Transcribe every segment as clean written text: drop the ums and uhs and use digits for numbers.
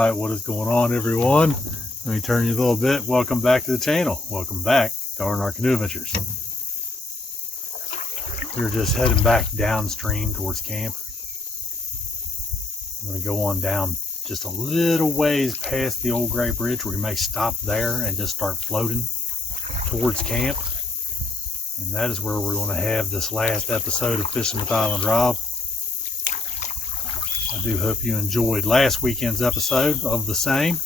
Alright, what is going on, everyone? Let me turn you a little bit. Welcome back to the channel. Welcome back to R&R Canoe Adventures. We're just heading back downstream towards camp. I'm going to go on down just a little ways past the old gray bridge. We may stop there and just start floating towards camp. And that is where we're going to have this last episode of Fishing with Island Rob. I do hope you enjoyed last weekend's episode of the same.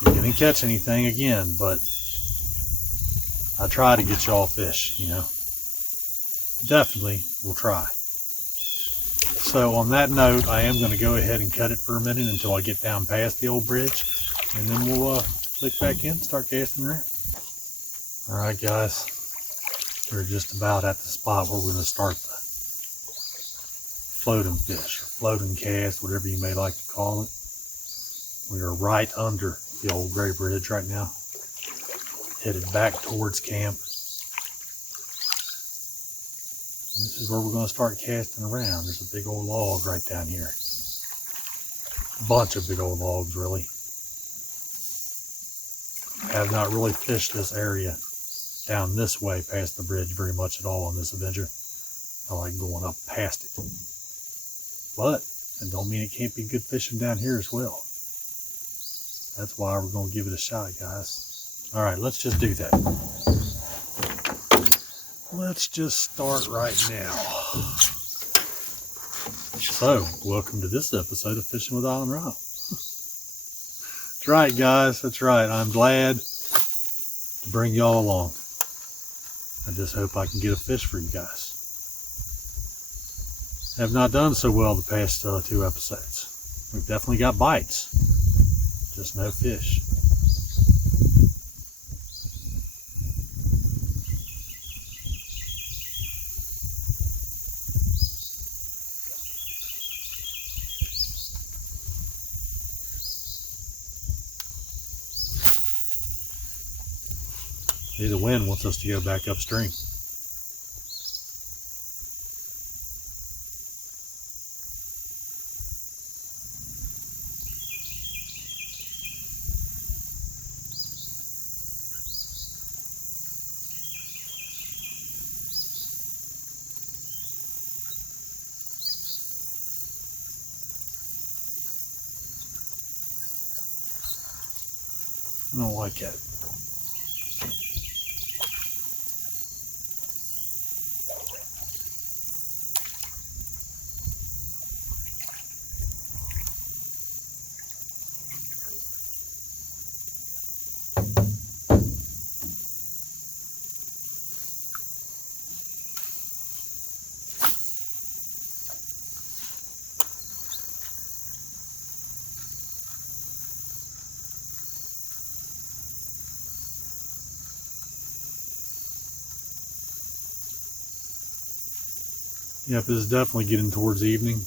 We didn't catch anything again, but I try to get y'all fish, you know. Definitely will try. So on that note, I am going to go ahead and cut it for a minute until I get down past the old bridge, and then we'll click back in and start casting around. Alright guys, we're just about at the spot where we're going to start the floating fish, or floating cast, whatever you may like to call it. We are right under the old gray bridge right now, headed back towards camp. This is where we're going to start casting around. There's a big old log right down here. A bunch of big old logs, really. I have not really fished this area down this way past the bridge very much at all on this adventure. I like going up past it. But it don't mean it can't be good fishing down here as well. That's why we're going to give it a shot, guys. Alright, let's just do that. Let's just start right now. So, welcome to this episode of Fishing with Island Rob. That's right, guys. That's right. I'm glad to bring y'all along. I just hope I can get a fish for you guys. Have not done so well the past 2 episodes. We've definitely got bites, just no fish. See, the wind wants us to go back upstream. I don't like it. Yep, it's definitely getting towards evening.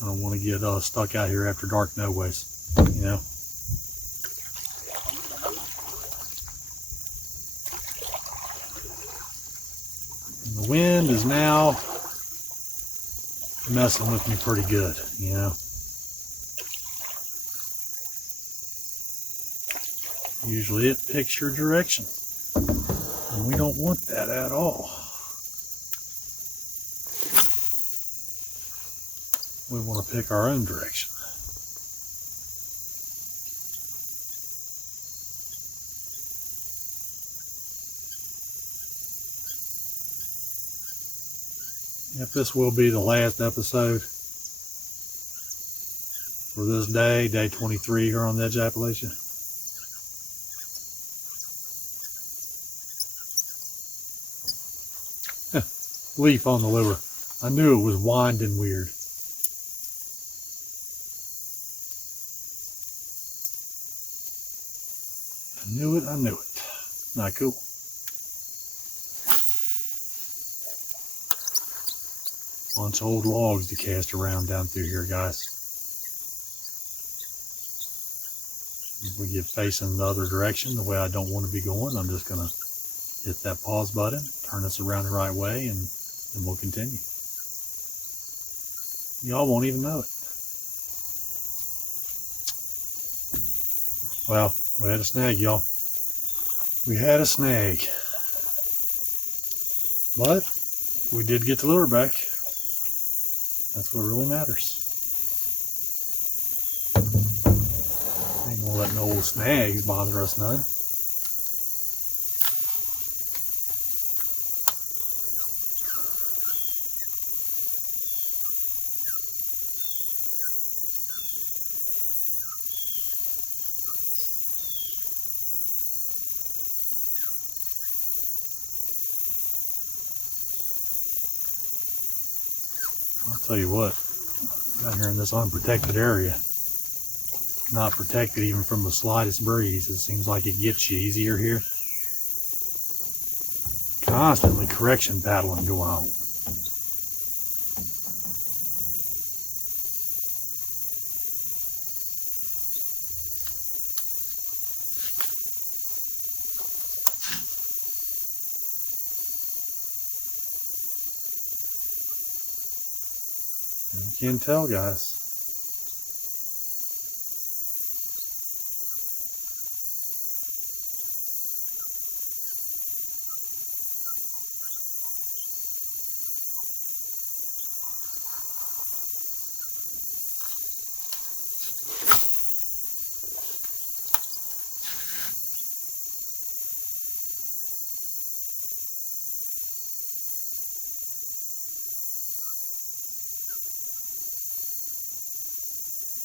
I don't want to get stuck out here after dark no ways, you know. And the wind is now messing with me pretty good, you know. Usually it picks your direction. And we don't want that at all. We want to pick our own direction. If this will be the last episode for this day, day 23 here on the edge of Appalachia. Leaf on the lure. I knew it was winding weird. I knew it. Not cool. Bunch of old logs to cast around down through here, guys. If we get facing the other direction, the way I don't want to be going, I'm just going to hit that pause button, turn us around the right way, and we'll continue. Y'all won't even know it. Well, we had a snag, y'all. We had a snag. But we did get the lure back. That's what really matters. Ain't gonna let no old snags bother us none. I'll tell you what, out here in this unprotected area, not protected even from the slightest breeze, it seems like it gets you easier here. Constantly correction paddling going on. You can tell, guys.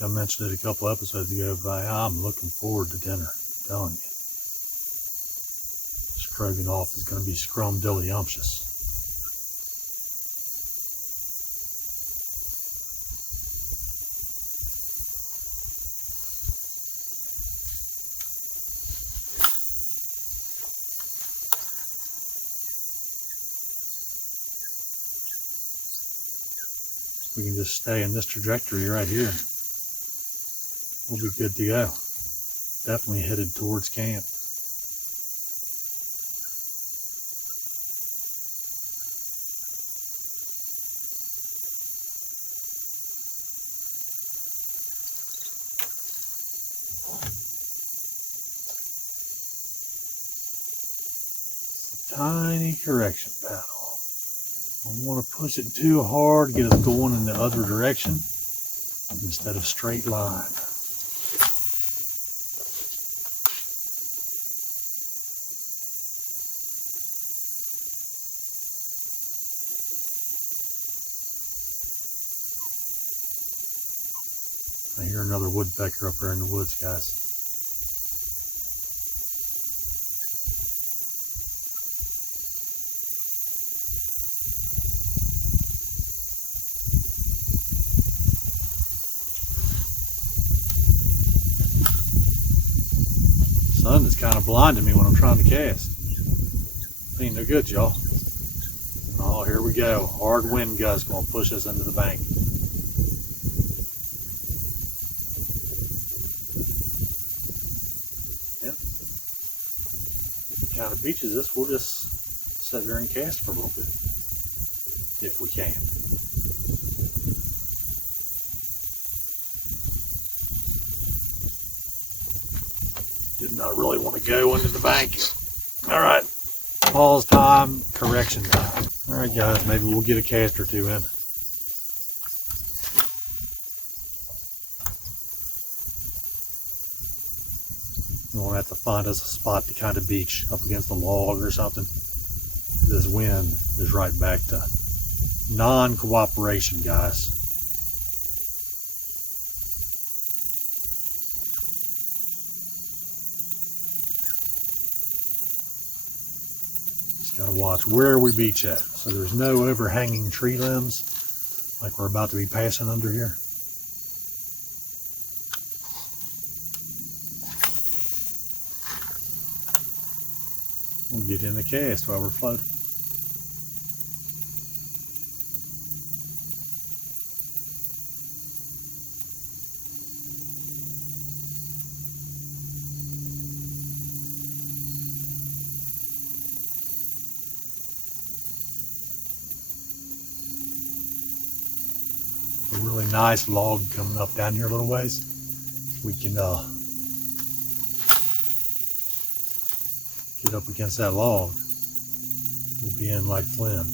I mentioned it a couple episodes ago, but I'm looking forward to dinner. I'm telling you. Stroganoff is going to be scrumdiddlyumptious. We can just stay in this trajectory right here. We'll be good to go. Definitely headed towards camp. It's a tiny correction paddle. Don't want to push it too hard, get us going in the other direction instead of straight line. I hear another woodpecker up there in the woods, guys. Sun is kind of blinding me when I'm trying to cast. Ain't no good, y'all. Oh, here we go. Hard wind gust going to push us into the bank. Yeah. If it kind of beaches us, we'll just sit there and cast for a little bit. If we can. Did not really want to go into the bank. All right. Pause time, correction time. All right, guys, maybe we'll get a cast or two in. We'll have to find us a spot to kind of beach up against a log or something. This wind is right back to non-cooperation, guys. Just gotta watch where we beach at. So there's no overhanging tree limbs like we're about to be passing under here. We'll get in the cast while we're floating. really nice log coming up down here a little ways. We can get up against that log. We'll be in like Flynn.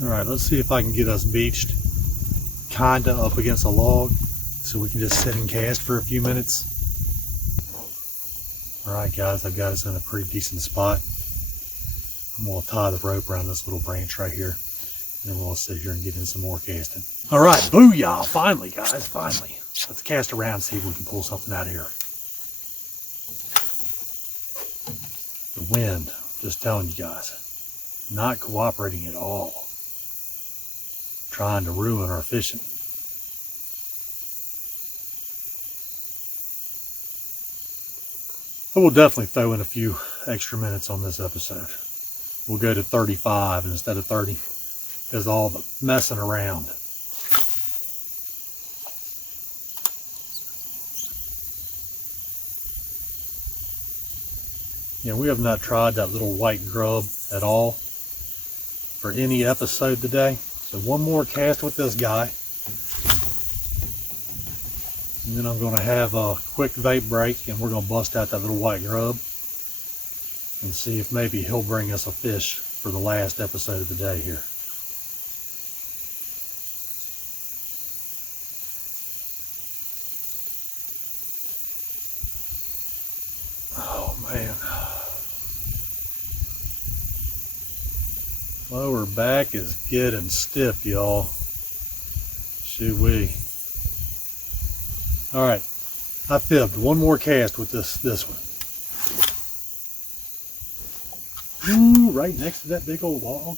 Alright, let's see if I can get us beached kinda up against a log so we can just sit and cast for a few minutes. Alright guys, I've got us in a pretty decent spot. I'm going to tie the rope around this little branch right here, and then we'll sit here and get in some more casting. Alright, booyah! Finally guys, finally. Let's cast around and see if we can pull something out of here. The wind, just telling you guys, not cooperating at all. Trying to ruin our fishing. I will definitely throw in a few extra minutes on this episode. We'll go to 35 instead of 30 because all the messing around. Yeah, we have not tried that little white grub at all for any episode today. So one more cast with this guy, and then I'm going to have a quick vape break, and we're going to bust out that little white grub and see if maybe he'll bring us a fish for the last episode of the day here. Oh man. Lower back is getting stiff, y'all. Shoo-wee. Alright, I fibbed. One more cast with this one. Ooh, right next to that big old log.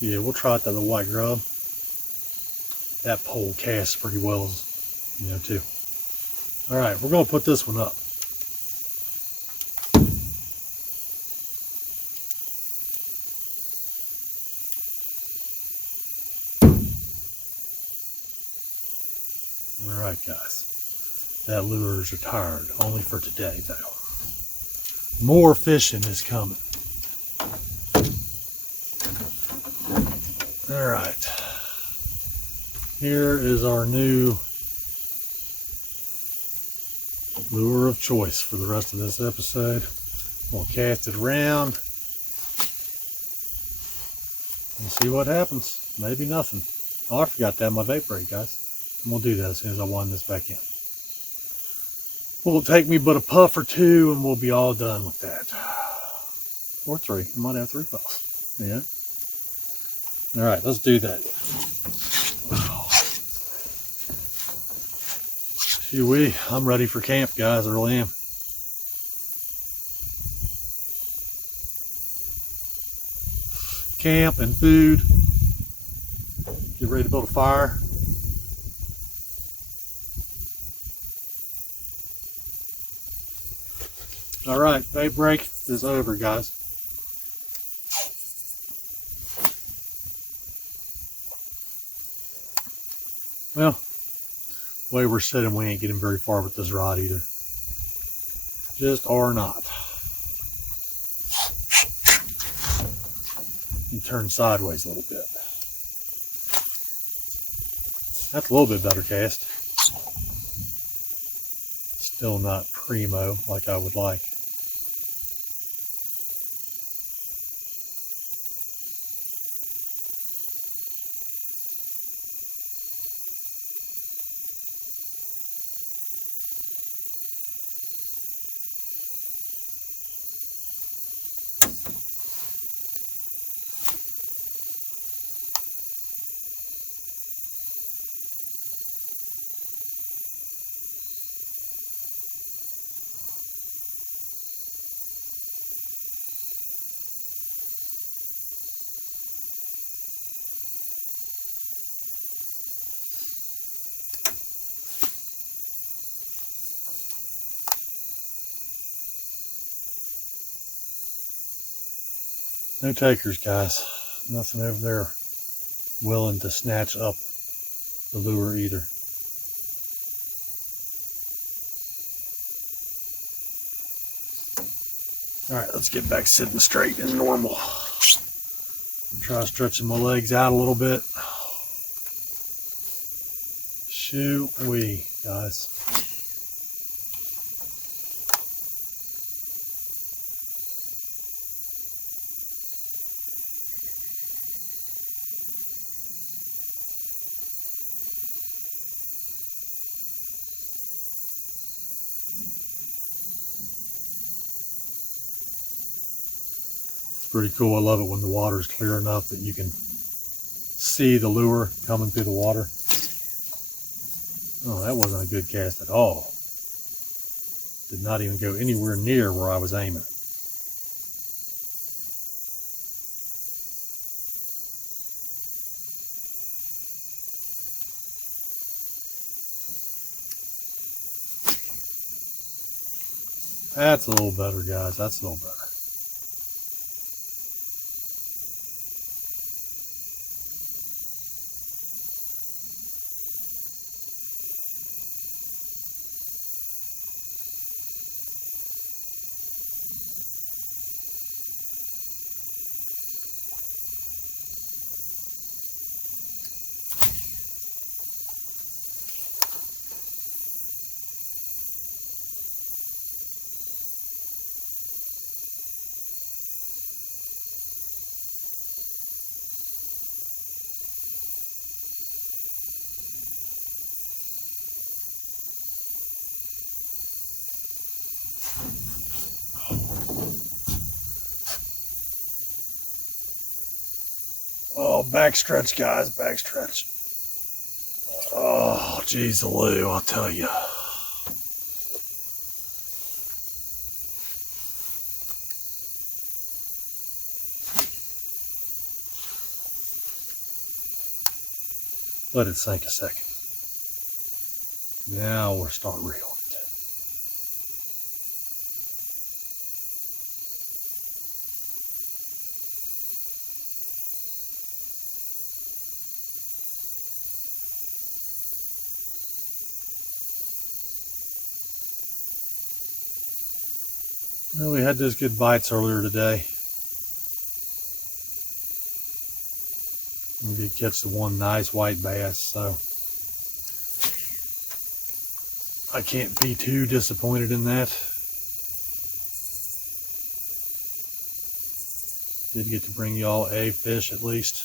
Yeah, we'll try out that little white grub. That pole casts pretty well, you know, too. Alright, we're going to put this one up. Alright, guys. That lure's retired. Only for today, though. More fishing is coming. Alright. Here is our new lure of choice for the rest of this episode. We'll cast it around and see what happens. Maybe nothing. Oh, I forgot to have my vape break, guys. And we'll do that as soon as I wind this back in. Will it take me but a puff or two and we'll be all done with that. Or three. I might have 3 puffs. Yeah. Alright, let's do that. Shoo-wee, I'm ready for camp, guys. I really am. Camp and food. Get ready to build a fire. Alright, vape break is over, guys. Well, the way we're sitting, we ain't getting very far with this rod either. Just are not. You turn sideways a little bit. That's a little bit better cast. Still not primo like I would like. No takers, guys. Nothing over there willing to snatch up the lure either. Alright, let's get back sitting straight and normal. Try stretching my legs out a little bit. Shoo-wee, guys. Pretty cool. I love it when the water is clear enough that you can see the lure coming through the water. Oh, that wasn't a good cast at all. Did not even go anywhere near where I was aiming. That's a little better, guys. That's a little better. Oh, backstretch, guys, backstretch. Oh, geez, the Lou, I'll tell you. Let it sink a second. Now we're starting reeling it. Well, we had those good bites earlier today. We did catch the one nice white bass, so I can't be too disappointed in that. Did get to bring y'all a fish at least.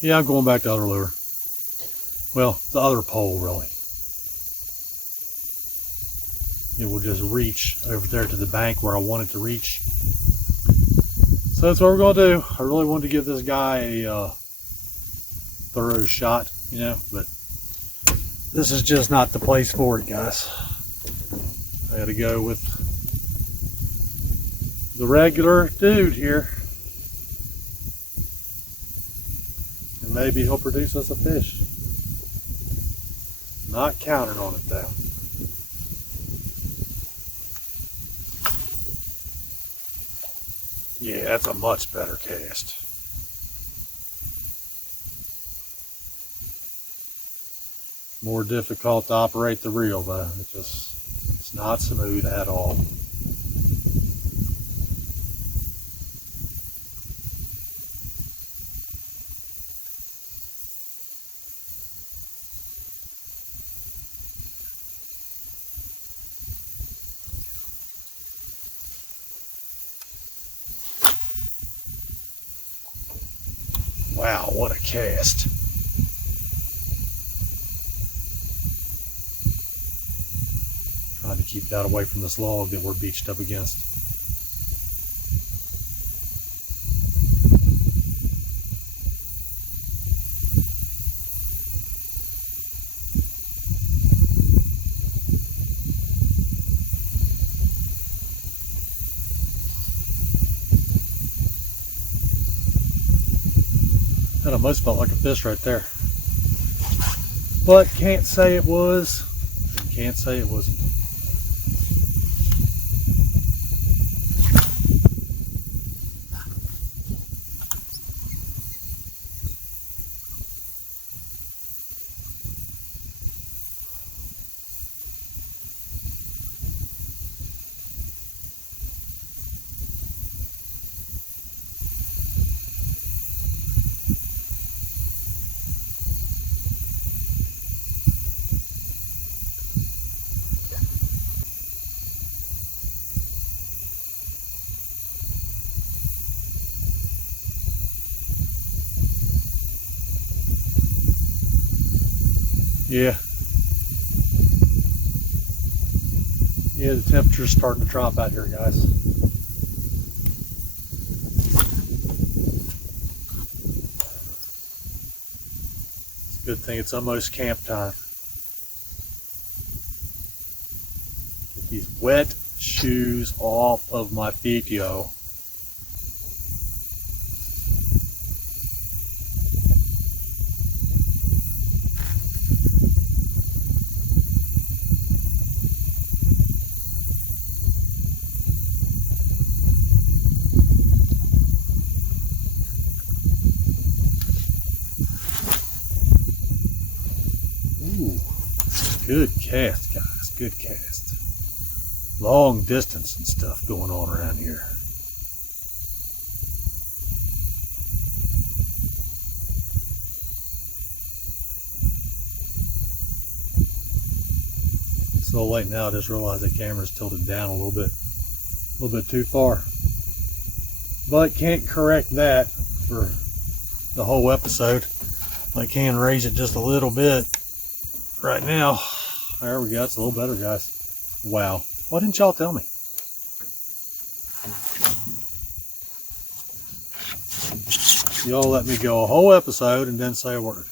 Yeah, I'm going back to the other lure. Well, the other pole, really. It will just reach over there to the bank where I want it to reach. So that's what we're going to do. I really wanted to give this guy a thorough shot, you know, but this is just not the place for it, guys. I got to go with the regular dude here. And maybe he'll produce us a fish. Not counting on it, though. Yeah, that's a much better cast. More difficult to operate the reel, though. It's not smooth at all. Wow, what a cast. Trying to keep that away from this log that we're beached up against. That almost felt like a fish right there. But can't say it was, and can't say it wasn't. Yeah. Yeah, the temperature's starting to drop out here, guys. It's a good thing it's almost camp time. Get these wet shoes off of my feet, yo. Ooh, good cast, guys, good cast. Long distance and stuff going on around here. It's a little late now. I just realized the camera's tilted down a little bit too far. But can't correct that for the whole episode. I can raise it just a little bit right now. There we go. It's a little better, guys. Wow. Why didn't y'all tell me? Y'all let me go a whole episode and didn't say a word.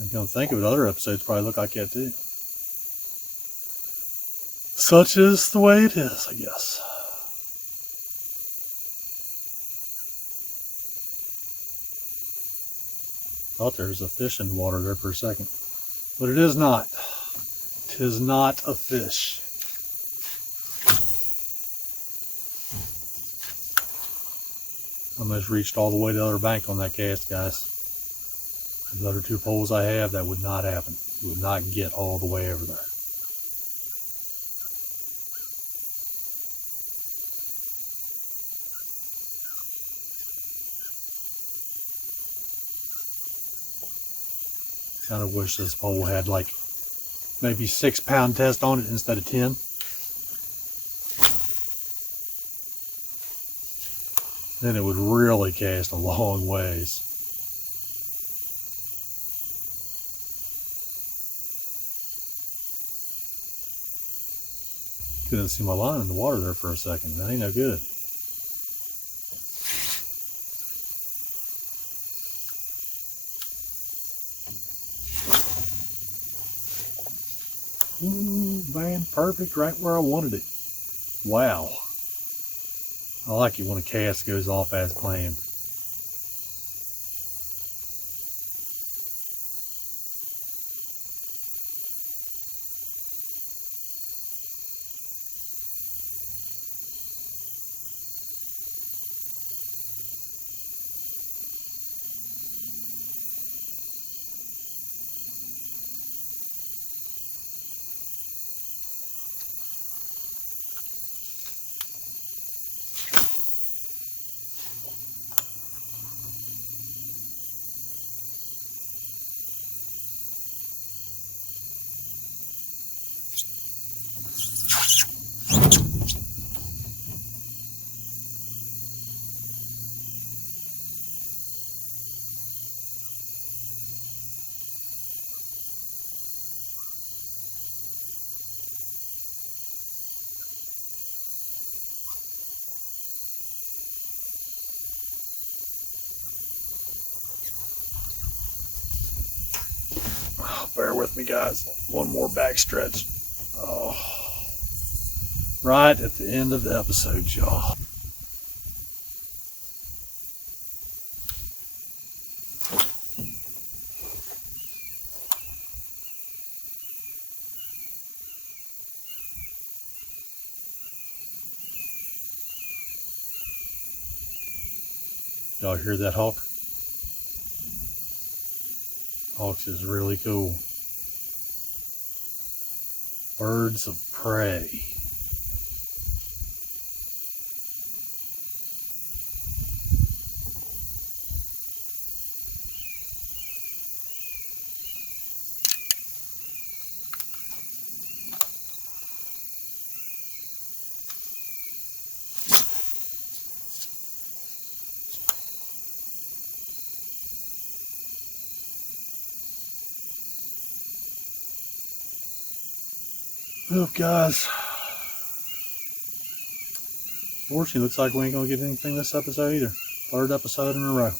And come think of it, other episodes probably look like that too. Such is the way it is, I guess. Thought there was a fish in the water there for a second, but it is not. It is not a fish. Almost reached all the way to the other bank on that cast, guys. The other two poles I have, that would not happen. You would not get all the way over there. Kind of wish this pole had like maybe 6 pound test on it instead of 10. Then it would really cast a long ways. Couldn't see my line in the water there for a second. That ain't no good. Ooh, man, perfect right where I wanted it. Wow. I like it when a cast goes off as planned. bear with me, guys. One more back stretch. Oh, right at the end of the episode, y'all. Y'all hear that hawk? Hawks is really cool. Birds of prey. Well, guys, unfortunately, looks like we ain't gonna get anything this episode either. Third episode in a row.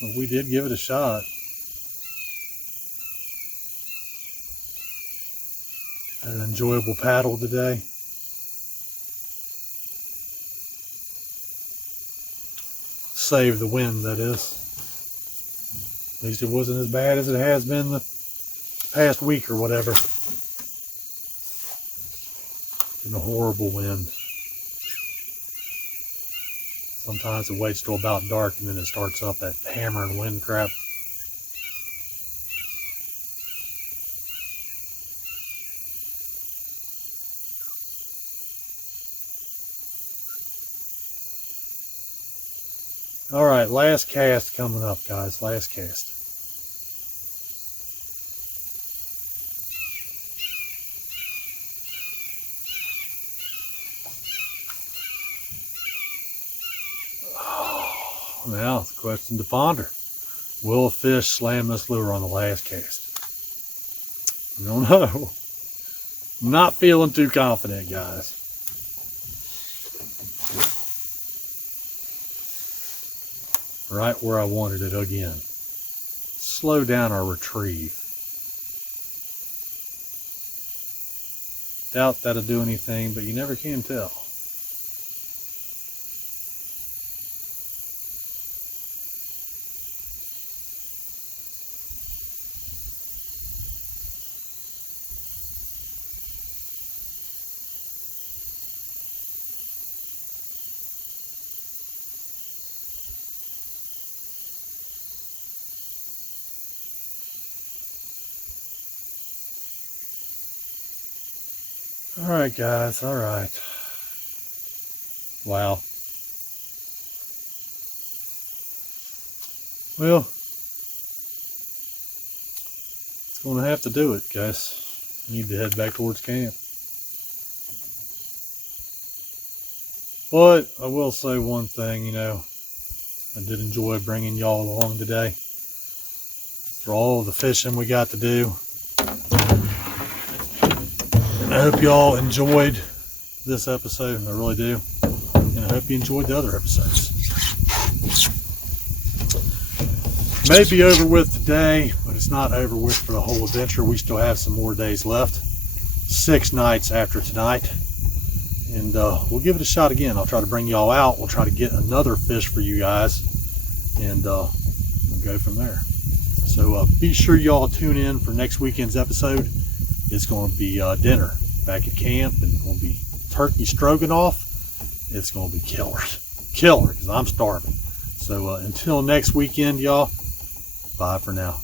But we did give it a shot. Had an enjoyable paddle today. Save the wind, that is. At least it wasn't as bad as it has been the past week or whatever. Been a horrible wind. Sometimes it waits till about dark and then it starts up that hammering wind crap. All right, last cast coming up, guys. Last cast. Now, the question to ponder. Will a fish slam this lure on the last cast? I don't know. I'm not feeling too confident, guys. Right where I wanted it again. Slow down our retrieve. Doubt that'll do anything, but you never can tell. All right, guys. All right. Wow. Well, it's going to have to do it, guys. I need to head back towards camp. But I will say one thing, I did enjoy bringing y'all along today for all of the fishing we got to do. I hope y'all enjoyed this episode, and I really do. And I hope you enjoyed the other episodes. May be over with today, but it's not over with for the whole adventure. We still have some more days left. 6 nights after tonight. And we'll give it a shot again. I'll try to bring y'all out. We'll try to get another fish for you guys. And we'll go from there. So be sure y'all tune in for next weekend's episode. It's going to be dinner back at camp, and it's going to be turkey stroganoff. It's going to be killer, because I'm starving. So until next weekend, y'all, bye for now.